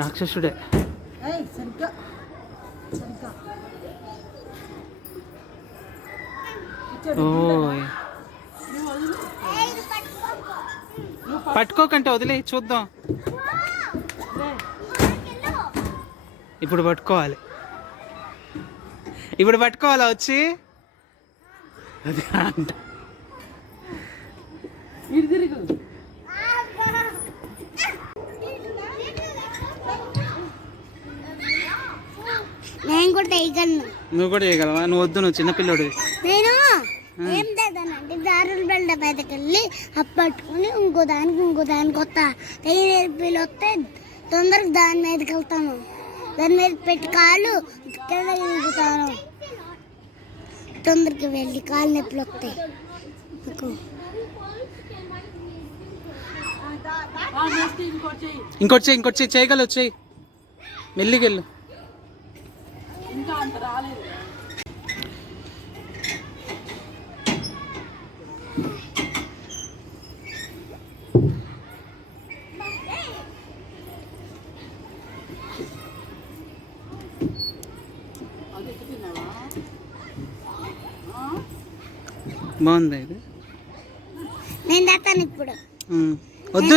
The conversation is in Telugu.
రాక్షసుడే. ఓయ్ పట్టుకోకంటే వదిలే చూద్దాం. ఇప్పుడు పట్టుకోవాలి, ఇప్పుడు పట్టుకోవాలా వచ్చి అది అంట. నేను కూడా వేయగలను. నువ్వు కూడా వేయగలవా? నువ్వు వద్దు, నువ్వు చిన్నపిల్లడు. నేను ఏం చేద్దానంటే దారుల బెల్డ మీదకి వెళ్ళి పట్టుకుని ఇంకో దానికి వస్తా. పిల్లలు వస్తే తొందరగా దాని మీదకి వెళ్తాను. దాని మీద పెట్టి కాళ్ళు కింద దిగుతాను. తొందరగా వెళ్ళి కాళ్ళు నొప్పులు వస్తాయి. ఇంకోటి చెయ్యి చేయగలవు, చెయ్యి మెల్లిగెళ్ళు. బాగుంది ఇది. నేను చేస్తాను ఇప్పుడు. వద్దు.